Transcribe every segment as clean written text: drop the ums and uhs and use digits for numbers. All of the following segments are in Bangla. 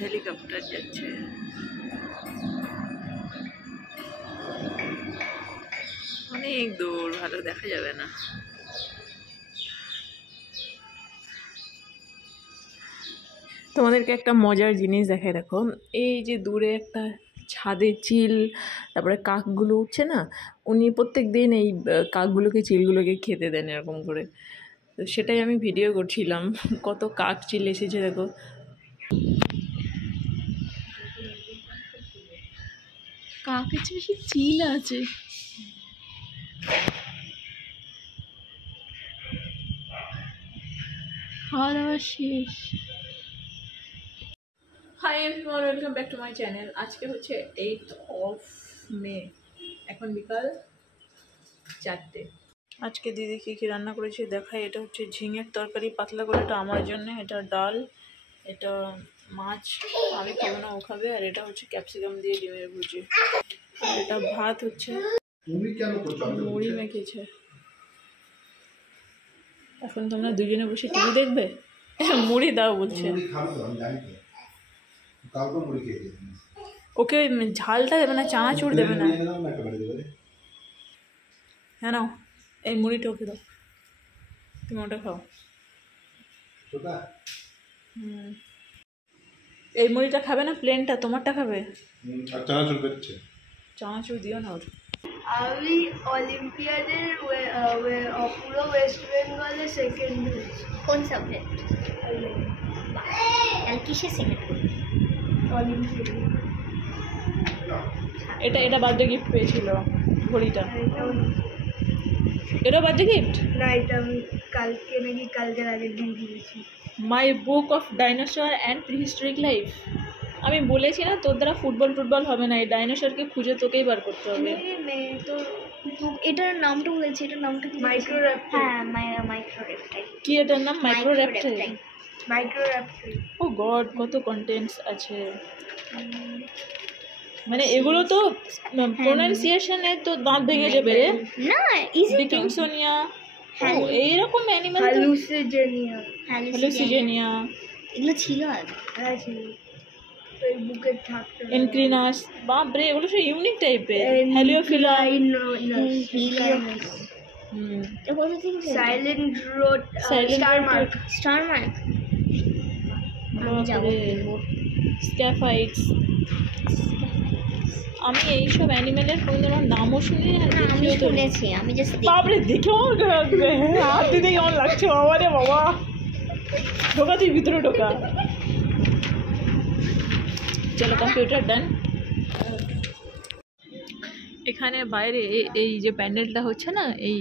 হেলিকপ্টার যাচ্ছে। অনেক দূর, ভালো দেখা যাবে না। তোমাদেরকে একটা মজার জিনিস দেখাই, দেখো এই যে দূরে একটা ছাদে চিল, তারপরে কাকগুলো উঠছে না, উনি প্রত্যেক দিন এই কাকগুলোকে চিলগুলোকে খেতে দেন এরকম করে। তো সেটাই আমি ভিডিও করছিলাম, কত কাক চিল এসেছে দেখো। কাকের চেয়ে বেশি চিল আছে। খাওয়া দাওয়া শেষ। Hi everyone, welcome back to my channel. আজকে হচ্ছে 8th of May, এখন বিকাল 4টে। আজকে দিদি কী কী রান্না করেছে দেখাই। এটা হচ্ছে ঝিঙের তরকারি পাতলা করে, এটা আমার জন্য। এটা ডাল, এটা মাছ, আমি খাবো না, ও খাবে। আর এটা হচ্ছে ক্যাপসিকাম দিয়ে ডিমের ভুজি। আর এটা ভাত হচ্ছে, মুড়ি মেখেছে। এখন তোমরা দুজনে বসে টিভি দেখবে, মুড়ি দাও বলছে। ওকে ঝালটা দেবে না, চানাচুর দেবে না। হ্যাঁ নাও, এই মুড়িটা ওকে দাও, তুমি ওটা খাও। এই মুড়িটা খাবে না, প্লেনটা তোমারটা খাবে। চানাচুর দিও না ওর। আমি অলিম্পিয়াডের পুরো ওয়েস্ট বেঙ্গলে সেকেন্ড হয়েছি। কোন সাবজেক্ট? কিসে সেকেন্ড? অলিম্পিয়াড। এটা বার্থডে গিফট পেয়েছিল ঘড়িটা। এটা বার্থডে গিফট না, এটা আমি কালকের আগে দিয়ে দিয়েছি। My book of dinosaur and prehistoric life. আমি বলেছি না তোর দ্বারা ফুটবল হবে না, এই ডাইনোসরকে খুঁজে তোকেই বার করতে হবে। তো এটার নামটা বলেছি, এটার নামটা কি? মাইক্রোর‍্যাপটাইল। হ্যাঁ, মাইক্রোর‍্যাপটাইল। কি এটার নাম? মাইক্রোর‍্যাপটাইল। ও গড, কত কন্টেন্টস আছে। মানে এগুলো তো প্রোনাউন্সিয়েশনে তো দাঁত ভেঙে যাবে রে। না, ইজি। ডিকিংসোনিয়া, এইরকম অ্যানিমাল। হ্যালুসিজেনিয়া এগুলো ছিল আগে। হ্যাঁ ছিল। এই বুকের থাকতে এনক্রিনাস, বাপ রে, এগুলো সব ইউনিক টাইপের। হ্যালিওফিলা, সাইলেন্ট রোড, স্টার মার্ক, স্ক্যাফাইটস। আমি এইসব অ্যানিমেলের কোনো নামও শুনি না। আমি শুনেছি, আমি জাস্ট বাপরে দেখে হাত দিতে কেমন লাগছে। বাবা রে বাবা, ঢোকা, তুই ভিতরে ঢোকা। চলো, কম্পিউটার ডান। এখানে বাইরে এই যে প্যান্ডেলটা হচ্ছে না, এই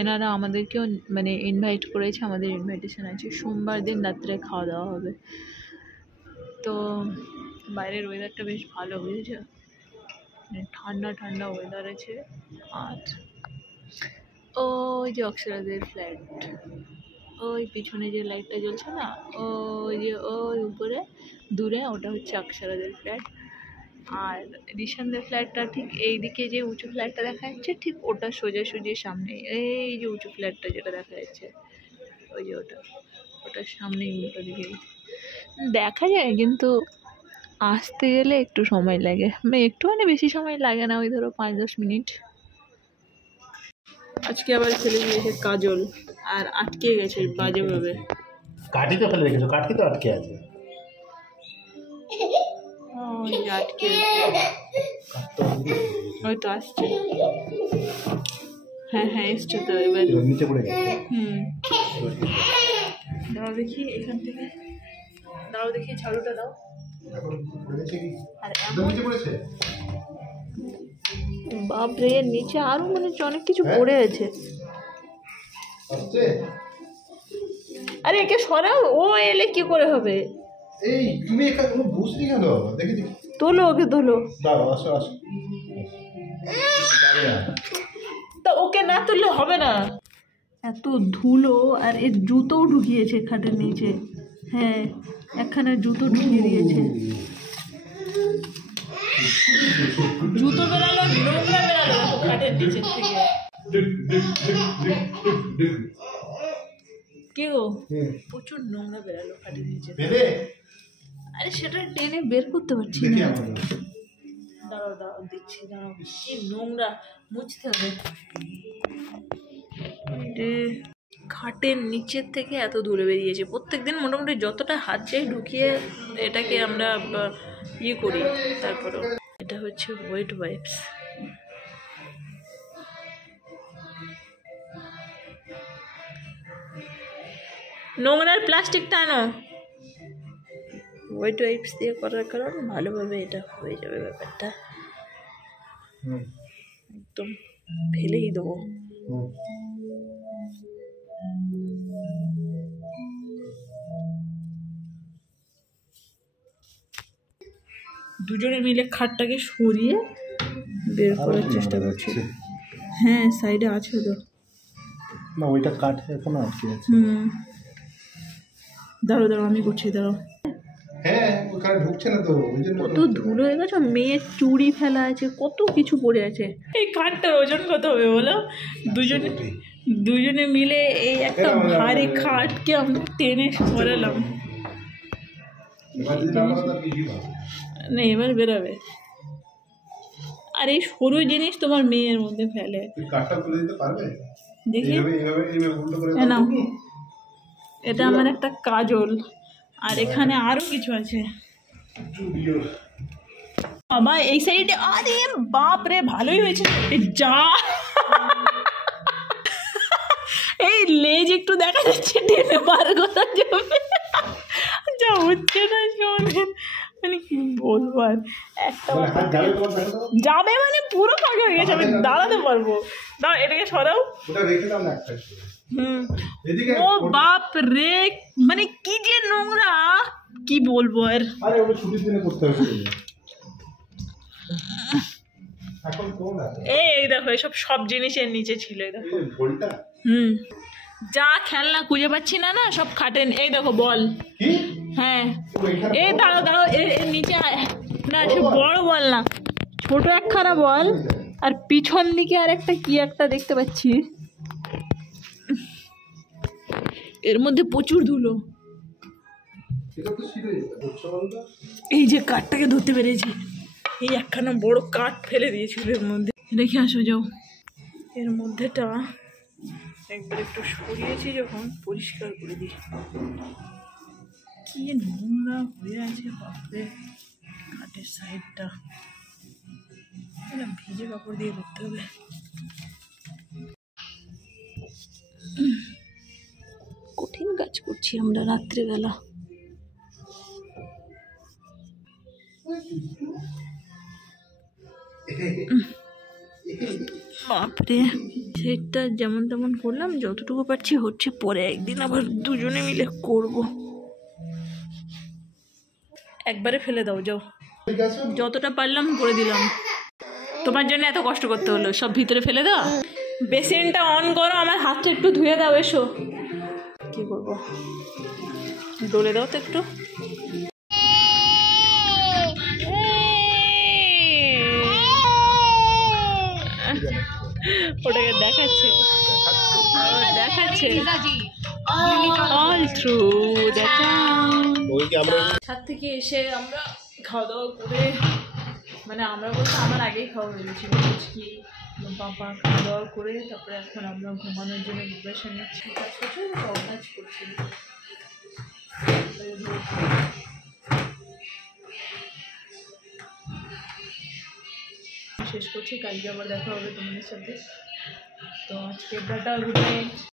এনারা আমাদেরকেও মানে ইনভাইট করেছে, আমাদের ইনভাইটেশন আছে। সোমবার দিন রাত্রে খাওয়া দাওয়া হবে। তো বাইরের ওয়েদারটা বেশ ভালো, বুঝেছো, ঠান্ডা ঠান্ডা ওয়েদার আছে। আর ওই যে অক্ষরাদের ফ্ল্যাট, ওই পিছনে যে লাইটটা জ্বলছে না, ওই যে ওই উপরে দূরে, ওটা হচ্ছে অক্ষরাদের ফ্ল্যাট। আর রিশানদের ফ্ল্যাটটা ঠিক এইদিকে, যে উঁচু ফ্ল্যাটটা দেখা যাচ্ছে ঠিক ওটা সোজাসুজি সামনে। এই যে উঁচু ফ্ল্যাটটা যেটা দেখা যাচ্ছে, ওই যে ওটার সামনেই উল্টো দিকে দেখা যায়, কিন্তু আসতে গেলে একটু সময় লাগে। একটুখানি বেশি সময় লাগে না, ওই ধরো 5-10 মিনিট। আজকে আবার ফেলে দিয়েছে কাজল, আর আটকে গেছে বাজেভাবে। কাঠি তো ফেলে রেখেছো, কাঠি তো আটকে আছে। আটকে ওই তো আসছে। হ্যাঁ এসছে তো, এবার নিচে পড়ে গেছে। দাও দেখি, এখান থেকে দাও দেখি, ঝাড়ুটা দাও। বাপরে, নিচে আরো মনে হচ্ছে অনেক কিছু পড়ে আছে। আরে একে সরাও, ও এলে কি করে হবে? এই তুমি এখানে বসলি কেন? দেখি তোলো ওকে, তোলো। দাঁড়াও, আসো। তা ওকে না তুললে হবে না। এত ধুলো, আর এর জুতোও ঢুকিয়েছে খাটের নিচে। হ্যাঁ, একখানা জুতো ঢুকিয়ে দিয়েছে। জুতো বেরালো, নোংরা বেরালো দেখো খাটের নিচের থেকে। কি গো, প্রচুর নোংরা বেরালো খাটের নিচে। আরে সেটা টেনে বের করতে পারছি দেখি না। আমার দাঁড়াও দাঁড়াও দিচ্ছি, দাঁড়াও। কি নোংরা, মুছতে হবে। খাটের নিচের থেকে এত দূরে বেরিয়েছে। প্রত্যেকদিন মোটামুটি যতটা হাত চাই ঢুকিয়ে এটাকে আমরা ইয়ে করি। তারপরে এটা হচ্ছে ওয়েট ওয়াইপস। নোংরার প্লাস্টিকটা আনো। ওয়েট ওয়াইপস দিয়ে করার কারণ ভালোভাবে এটা হয়ে যাবে ব্যাপারটা। একদম ফেলেই দেবো। দুজনে মিলে খাটটাকে সরিয়ে বের করার চেষ্টা করছি। হ্যাঁ সাইডে আছে তো। না ওইটা কাঠে এখনো আটকে আছে। দাঁড়ো দাঁড়ো আমি করছি, দাঁড়ো। হ্যাঁ ওখানে ঢুকছে না তো, ওই জন্য কত ধুলো হয়ে গেছে, মেয়ের চুড়ি ফেলা আছে, কত কিছু পড়ে আছে। এই খাটটার ওজন কত হবে বলো? দুজনে মিলে এই একটা ভারী খাটকে আমরা টেনে সরালাম। না এবার বেরোবে। আর এই সরু জিনিস তোমার মেয়ের মধ্যে ফেলে। কাঠটা তুলে দিতে পারবে? দেখি উল্টো করে নাও, এটা আমার একটা কাজল। আর এখানে আরো কিছু আছে বাবা এই সাইডে। আরে বাপ রে, ভালোই হয়েছে। যা এই লেজ একটু দেখা যাচ্ছে, টেনে পার করা যাবে। যা হচ্ছে না শোনেন, মানে কি বলবো আর। একটা যাবে মানে পুরো ফাঁকা হয়ে গেছে, আমি দাঁড়াতে পারবো না। এটাকে সরাও। ও বাপ রে, মানে কি যে নোংরা, কি বলবো আর। এই দেখো এসব সব জিনিসের নিচে ছিল। দেখো যা খেলনা খুঁজে পাচ্ছি না, না সব খাটেন। এই দেখো বল। হ্যাঁ এই দাঁড়াও দাঁড়াও, এর নিচে না সে বড় বল না, ছোট একখানা বল। আর পিছন দিকে আর একটা কি একটা দেখতে পাচ্ছি, এর মধ্যে প্রচুর ধুলো। এই যে কাঠটাকে ধরতে পেরেছি, এই একখানা বড় কাঠ ফেলে দিয়েছিল এর মধ্যে। রেখে আসো যাও। এর মধ্যেটা একবার একটু সরিয়েছি, যখন পরিষ্কার করে দিই। কি নোংরা হয়ে আছে বাপরে কাঠের সাইডটা। ভিজে কাপড় দিয়ে করতে হবে। কঠিন কাজ করছি আমরা রাত্রিবেলা। বাপরে সেটা যেমন তেমন করলাম, যতটুকু পারছি হচ্ছে। পরে একদিন আবার দুজনে মিলে করব। একবারে ফেলে দাও যাও, যতটা পারলাম করে দিলাম। তোমার জন্য এত কষ্ট করতে হলো, সব ভিতরে ফেলে দাও। বেসিনটা অন করো, আমার হাতটা একটু ধুয়ে দাও। এসো কি করবো, ডলে দাও তো একটু। ওটাকে দেখাচ্ছে দেখাচ্ছে অল থ্রু দ্য টাউন। ছাদ থেকে এসে আমরা খাওয়া দাওয়া করে, মানে আমরা বলতে আমার আগেই খাওয়া হয়ে গেছিল। কি বাবা খাওয়া দাওয়া করে তারপরে এখন আমরা ঘুমানোর জন্য প্রিপারেশন নিচ্ছি। কাজ করছি অভ্যাস করছি। শেষ করছি, কালকে আবার দেখা হবে তোমাদের সাথে। তো আজকে টাটা, গুড নাইট।